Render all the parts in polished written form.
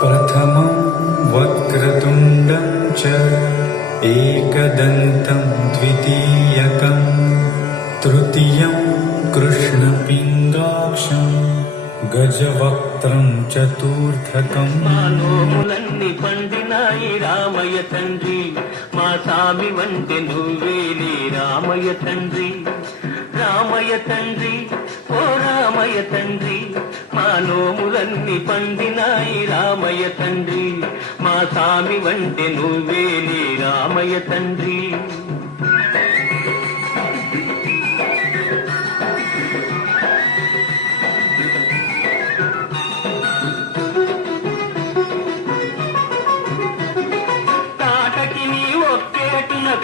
प्रथमं वक्रतुण्डं च एकदन्तं द्वितीयकं तृतीयं कृष्णपिङ्गाक्षं गजवक्त्रं चतुर्थकम् మానోములన్నీ పండినాయి రామయ్య తండ్రి, మా సామి వంటి నువ్వేలి రామయ్య తండ్రి. రామయ్య తండ్రి, ఓ రామయ్య తండ్రి, మా నోములన్నీ పండినాయి రామయ్య తండ్రి, మా సామి వంటి నువ్వేలి రామయ్య తండ్రి.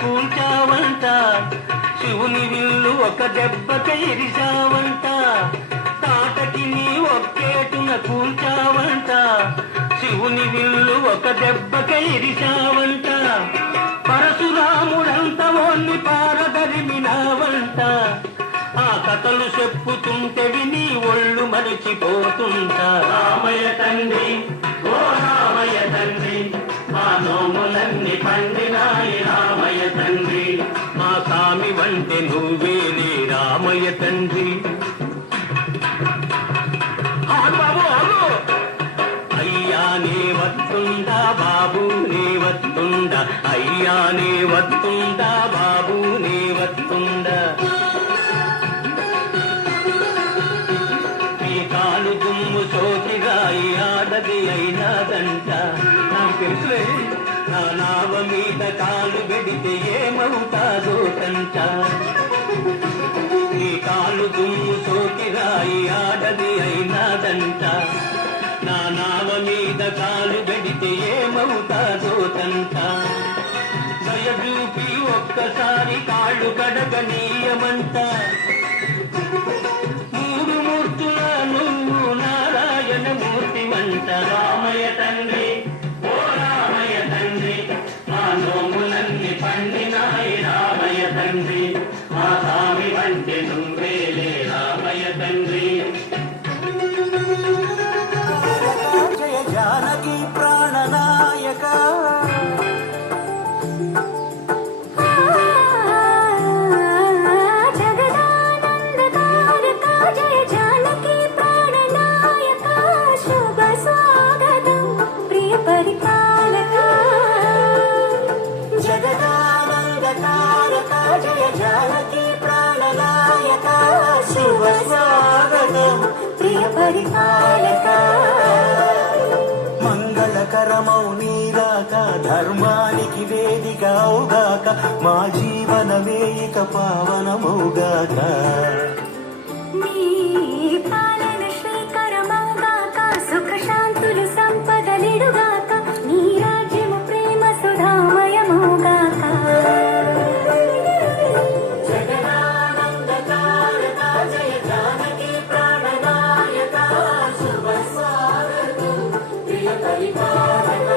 కూల్చావంట, శివుని విల్లు ఒక దెబ్బక ఎరిసావంట. తాటకి నీ ఒక్కేటున కూల్చావంట, శివుని విల్లు ఒక దెబ్బక ఎరిసావంట. పరశురాముడంత ఓన్ని పారదరిమినావంట. ఆ కథలు చెప్పుతుంటే విని ఒళ్ళు మరిచిపోతుంటా. రామయ్య తండ్రి, ఓ రామయ్య తండ్రి, మా నోములన్నీ పండినాయి రామయ్య తండ్రి, మా సామి వంటి నువ్వేలే రామయ్య తండ్రి. అయ్యా నే వస్తుందా బాబు నే వస్తుందా, అయ్యా నే వస్తుందా బాబు నే వస్తుందా. ఈ కాలు దుమ్ము సోకిరాయి ఆడది అయినాదంట. నాకు తెలుసులే, నా నావ మీద కాలు పెడితే ఏమవుతాదో తంట. ఈ కాలు దుమ్ము సోకిరాయి ఆడది అయినాదంట. నా నావ మీద కాలు పెడితే ఏమవుతాదో తంట. దయచూపి ఒక్కసారి కాళ్ళు కడగనీయమంట. మూడు మూర్తుల నువ్వు నారాయణ మూర్తి వంట. రామయ్య తండ్రి, ఓ రామయ్య తండ్రి, మా నోములన్నీ పండినాయి రామయ్య తండ్రి, మా స్వామి వంటి నువ్వేలే రామయ్య తండ్రి. జయ జానకి ప్రాణనాయక, జయ జానకి ప్రాణనాయక, శుభ స్వాగతం ప్రియ పరిపాలక. మంగళకరమౌ నీరాక, ధర్మానికి వేదిక అవుగాక, మా జీవనమే ఇక పావనమౌగాక. సుఖ శాంతులు సంపదలిడుగాక, నీ రాజ్యము ప్రేమ సుధామయమౌగాక. జయ జానకి ప్రాణనాయక, శుభ స్వాగతం ప్రియ పరిపాలక.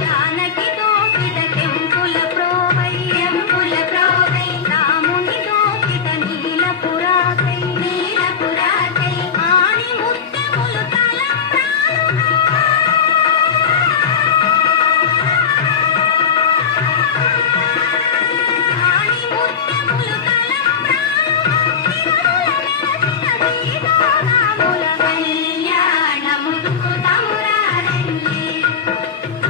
జానకి దోపిట తెంపుల ప్రోవై ఎంపుల ప్రోవై రాముని దోపిట నీలపురాకై ఆని ముత్యములు తలంబ్రాలుగా ఆని ముత్యములు తలంబ్రాలుగా సీతారాముల కళ్యాణముకు తమురారండి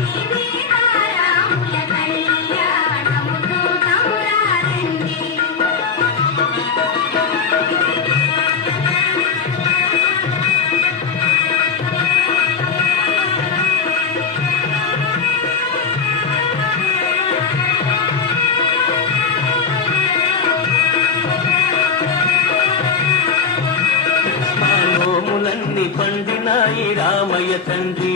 సీతారాముల కళ్యాణముకు తమురారండి మా నోములన్నీ పండినాయి రామయ్య తండ్రి,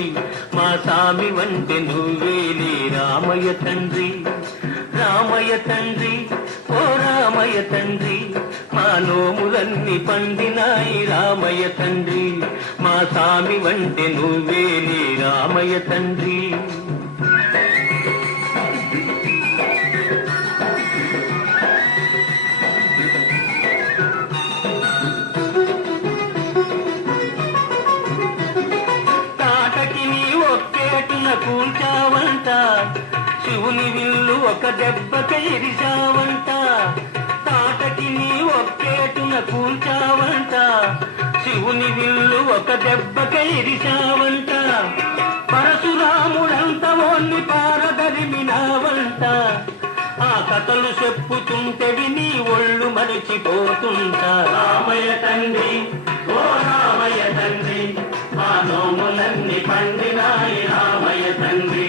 మా సామి వంటి నువ్వేలే రామయ్య తండ్రి. రామయ్య తండ్రి, ఓ రామయ్య తండ్రి, మా నోములన్నీ పండినాయి రామయ్య తండ్రి, మా సామి వంటి నువ్వేలే రామయ్య తండ్రి. తాటకి నీ ఒక్కేటున కూల్చావంట, శివుని విల్లు ఒక దెబ్బక ఎరిశావంట. తాటకి నీ ఒక్కేటున కూల్చావంట, శివుని విల్లు ఒక దెబ్బక ఎరిశావంట. పరశురాముడంత ఓన్ని పారదరిమినావంట, ఆ కథలు చెప్పుతుంటే విని ఒళ్ళు మరిచిపోతుంటా. రామయ్య తండ్రి, ఓ రామయ్య తండ్రి, మా నోములన్నీ పండినాయి రామయ్య తండ్రి,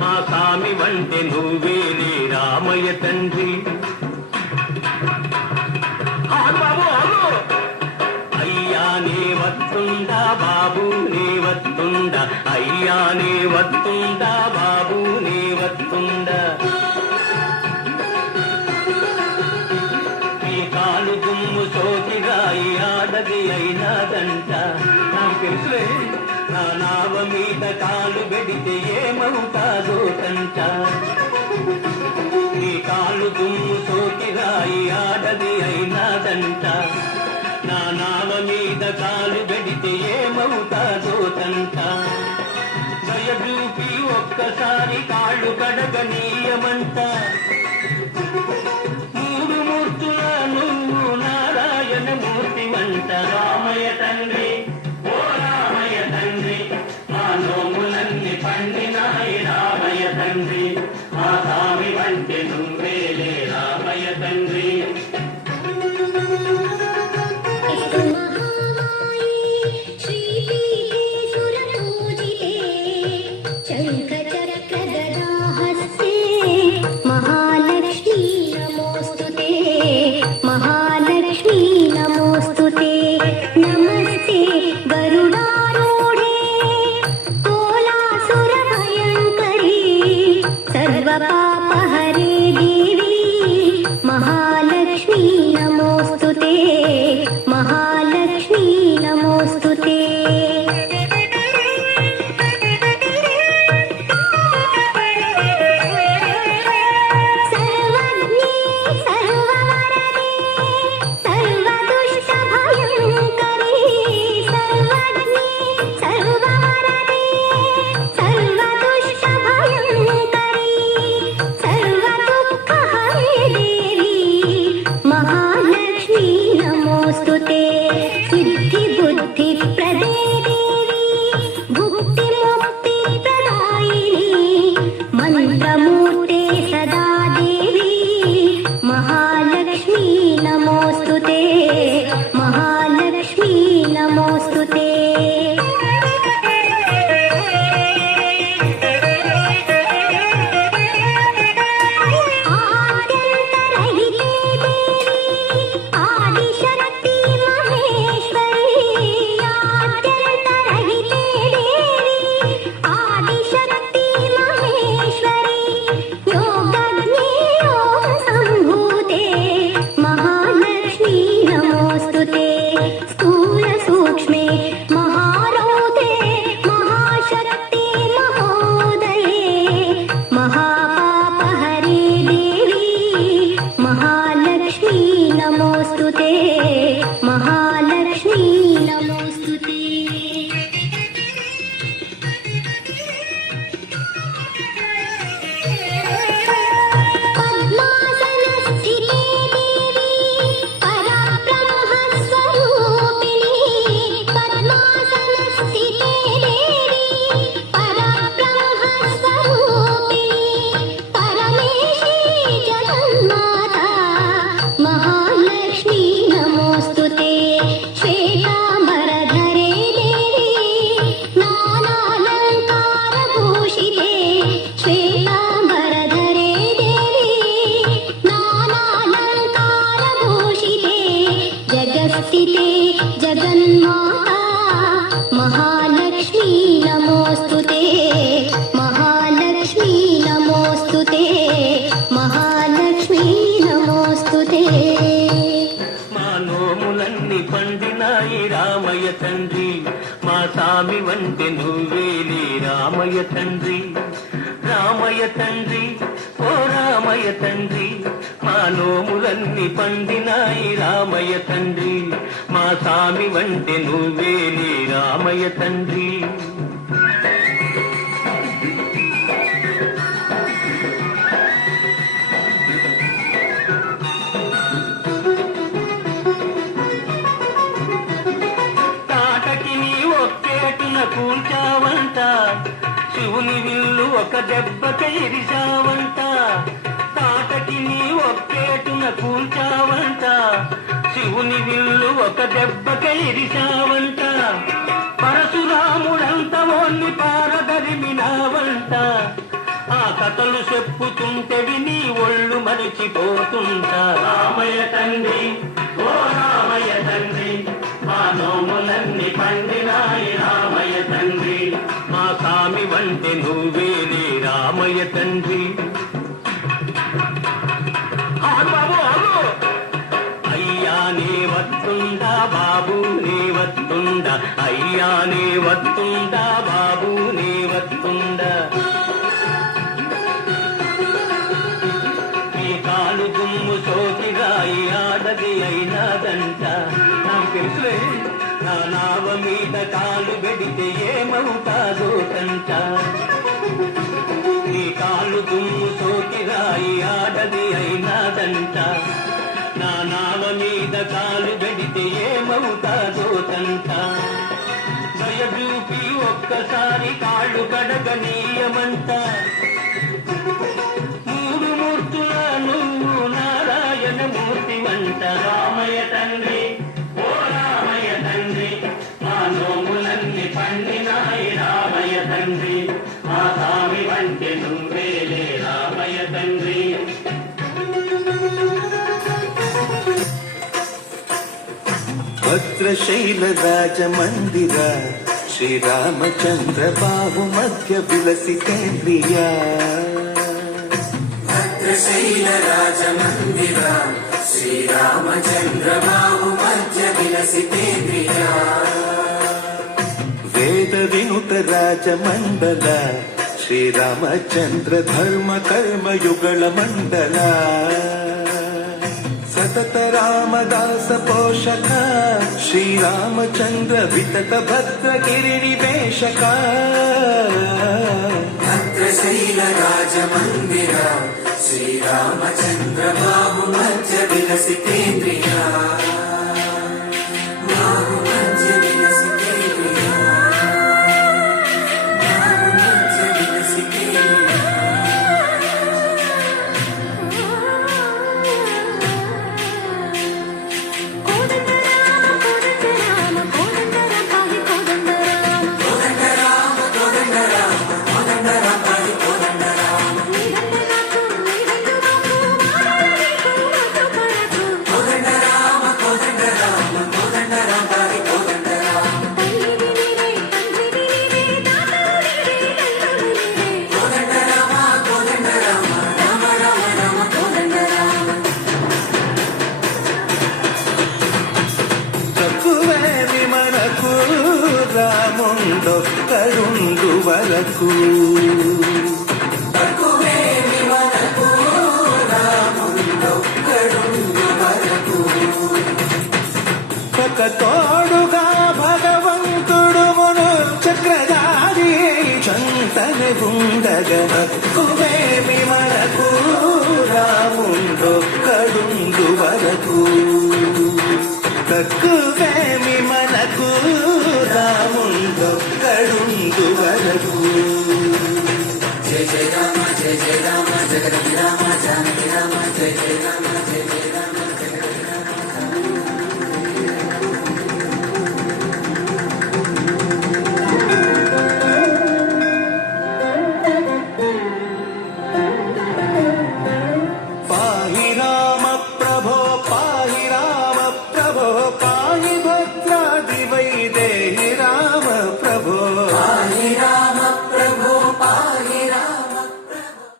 మా స్వామి వంటి నువ్వేలే రామయ్య తండ్రి. ఆగు బాబు, ఆగు. అయ్యా నే వస్తుందా బాబు నే వస్తుందా, అయ్యా నే వస్తుందా బాబు నే వస్తుందా. ఈ కాలు దుమ్ము సోకిరాయి ఆడది అయినాదంట, నాకు తెలుసులే. నా నావ మీద కాలు పెడితే ఏమవుతాదో తంట. ఈ కాలు దుమ్ము సోకిరాయి ఆడది అయినాదంట, నా నావ మీద కాలు పెడితే ఏమవుతాదో తంట. దయచూపి ఒక్కసారి కాళ్ళు కడగనీయమంట. మూడు మూర్తుల నువ్వు నారాయణ మూర్తివంట. రామయ్య తండ్రి, ఓ రామయ్య తండ్రి, మా నోములన్నీ పండినాయి రామయ్య తండ్రి, మా స్వామి వంటి నువ్వేలే రామయ్య తండ్రి. శంఖ చక్ర గదా హస్తే మహాలక్ష్మీ నమోస్తుతే మా నోములన్నీ పండినాయి రామయ్య తండ్రి, మా సామి వంటి నువ్వేలి రామయ్య తండ్రి. రామయ్య తండ్రి ఓ రామయ్య తండ్రి, మా నోములన్నీ పండినాయి రామయ్య తండ్రి, మా సామి వంటి నువ్వేలి రామయ్య తండ్రి. కూల్చావంట శివుని విల్లు ఒక దెబ్బక ఇరిచావంట, తాటకి నీ ఒక్కేటున కూల్చావంట శివుని విల్లు ఒక దెబ్బక ఇరిచావంట, పరశురాముడంత ఓన్ని పారదరిమినావంట. ఆ కథలు చెప్పుతుంటే విని ఒళ్ళు మరిచిపోతుంటా. రామయ్య తండ్రి ఓ రామయ్య తండ్రి, మా నోములన్నీ పండినాయి రామయ్య తండ్రి, మా సామి వంటి నువ్వేలే రామయ్య తండ్రి. అయ్యా నే వస్తుందా బాబు నే వస్తుందా, అయ్యా నే వస్తుందా బాబు నే వస్తుందా. ఈ కాలు దుమ్ము సోకిరాయి ఆడది అయినాదంట, నాకు తెలుసులే నా నావ మీద కాలు గడితే ఏమవుతాదో కంట. నీ కాలు దుమ్ము సోకిరాయి ఆడది అయినాదంట, నా నావ మీద కాలు గడితే ఏమవుతాదో కంట. భయదూపి ఒక్కసారి కాళ్ళు కడగనీయమంట, మూడు మూర్తుల నువ్వు నారాయణ మూర్తి వంట. రామయ్య తండ్రి ఓ రామయ్య తండ్రి, మా నోములన్నీ పండినాయి రామయ్య తండ్రి, మా స్వామి వంటి నువ్వేలే రామయ్య తండ్రి. భద్రశైల రాజమందిర శ్రీరామచంద్ర బాహు మధ్య విలసితేంద్రియ. భద్రశైల రాజమందిర శ్రీరామచంద్ర బాహు మధ్య విలసితేంద్రియ. వేద వినుత రాజమండల శ్రీరామచంద్ర ధర్మ కర్మ యుగళ మండల. సతత రామదాస పోషక శ్రీరామచంద్ర వితత భద్ర గిరి నివేశక. భద్రశైల రాజమందిర శ్రీరామచంద్ర బాహు మధ్య విలసితేంద్రియ. బాహు మధ్య విలసితేంద్రియ. బాహు మధ్య విలసితేంద్రియ. రాముండొక్కడుండు వరకు ఒక తోడుగా భగవంతుడు మును చక్రధారి చంతని ఉండగా హక్కువేమి మనకు రాముండొక్కడుండు వరకు. తక్కువేమి మనకు రాముండొక్కడుండు వరకు. జయ జయ రామ జయ జయ రామ జగతి రామ జానకి రామ జయ జయ రామ జయ జయ రామ జగతి రామ. పాహి రామ ప్రభో పాహి రామ ప్రభో పాహి భద్రాది వై